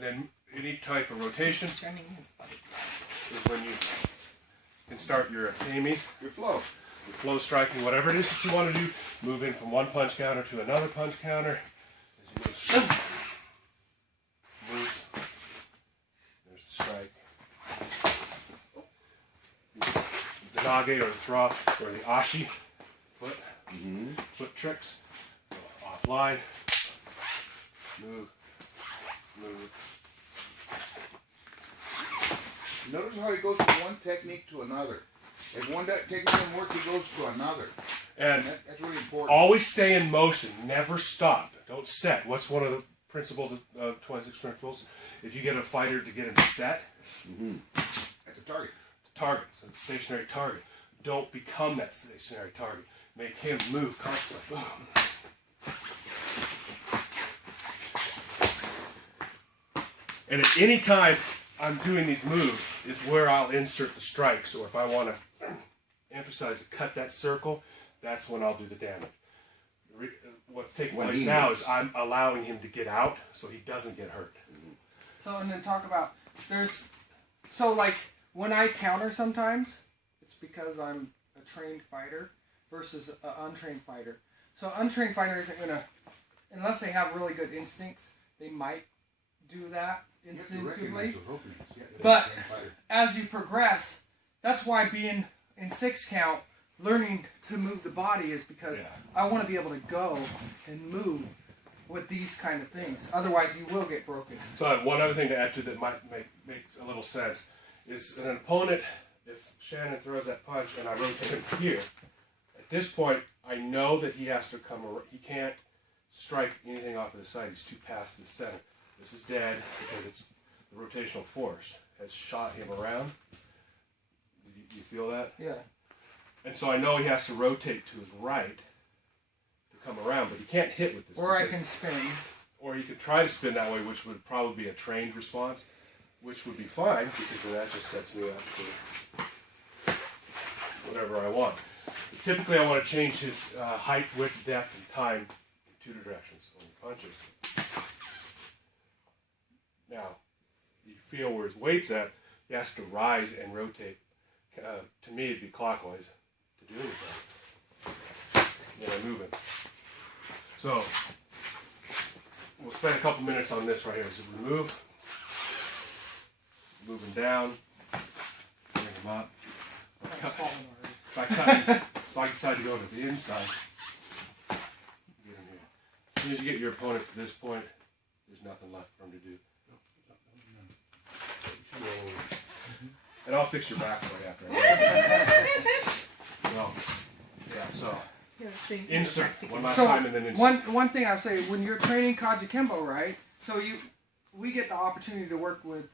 And then any type of rotation is when you can start your tamies. Your flow. Your flow striking, whatever it is that you want to do. Move in from one punch counter to another punch counter. As you move. There's the strike. The nage or the throw or the ashi foot. Foot tricks. So offline. Move. Move. Notice how he goes from one technique to another. If one technique doesn't work, he goes to another. And that's really important. Always stay in motion. Never stop. Don't set. What's one of the principles of 26 principles? If you get a fighter to get him to set, that's a target. Target. So it's a stationary target. Don't become that stationary target. Make him move constantly. And at any time I'm doing these moves is where I'll insert the strikes, or if I want to emphasize cut that circle, that's when I'll do the damage. What's taking place now is I'm allowing him to get out so he doesn't get hurt. So, and then talk about, so like when I counter sometimes, it's because I'm a trained fighter versus an untrained fighter. So an untrained fighter isn't going to, unless they have really good instincts, they might do that instinctively. But as you progress, that's why being in 6 count, learning to move the body is because I want to be able to go and move with these kind of things. Otherwise, you will get broken. So one other thing to add to that might make a little sense is an opponent, if Shannon throws that punch and I rotate him here, at this point, I know that he has to come around. He can't strike anything off of the side. He's too past the center. This is dead because it's the rotational force has shot him around. You feel that? Yeah. And so I know he has to rotate to his right to come around, but he can't hit with this. Or I can spin. Or he could try to spin that way, which would probably be a trained response, which would be fine, because then that just sets me up for whatever I want. But typically I want to change his height, width, depth, and time in 2 directions when he punches. Now, you feel where his weight's at, he has to rise and rotate. To me, it'd be clockwise to do anything. When I move him. So, we'll spend a couple minutes on this right here. So we move him down, bring him up. If I decide to go to the inside, get him here. As soon as you get your opponent to this point, there's nothing left for him to do. And I'll fix your back right after. So insert one last time and then insert. One thing I say, when you're training Kajukenbo, right? So we get the opportunity to work with,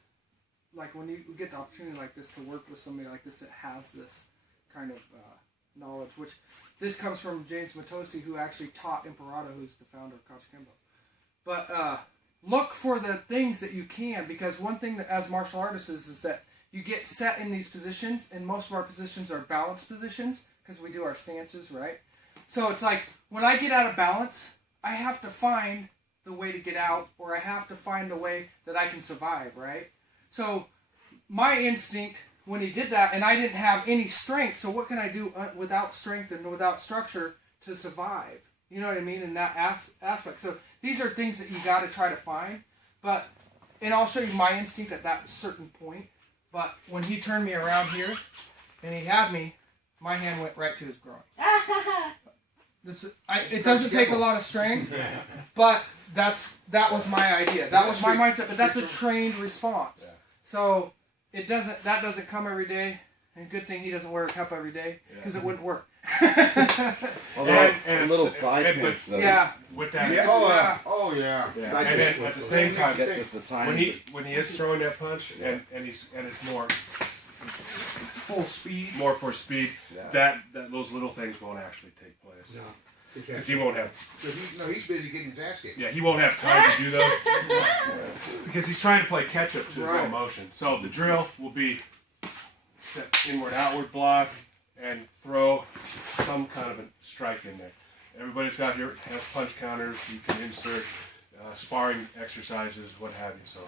like when you get the opportunity like this to work with somebody like this that has this kind of knowledge, which this comes from James Matosi, who actually taught Imperato, who's the founder of Kajukenbo. But look for the things that you can, because one thing that as martial artists is that you get set in these positions, and most of our positions are balanced positions because we do our stances, right? So it's like when I get out of balance, I have to find the way to get out, or I have to find the way that I can survive, right? So my instinct when he did that, and I didn't have any strength, so what can I do without strength and without structure to survive? You know what I mean? In that aspect. So these are things that you got to try to find. And I'll show you my instinct at that certain point. But when he turned me around here, and he had me, my hand went right to his groin. It doesn't take a lot of strength, but that was my idea. That was my mindset. But that's a trained response. So that doesn't come every day. And good thing he doesn't wear a cup every day, because it wouldn't work. and a little thigh pinch, though. Yeah. With that. Yeah. Oh yeah. And then at the same time, when he is throwing that punch, and it's more full speed, more for speed, that those little things won't actually take place. No. Because he won't have. He's busy getting his ass kicked. Yeah, he won't have time to do those because he's trying to play catch up to his own motion. So the drill will be step inward, outward block, and throw some kind of a strike in there. Everybody's got has punch counters. You can insert sparring exercises, what have you. So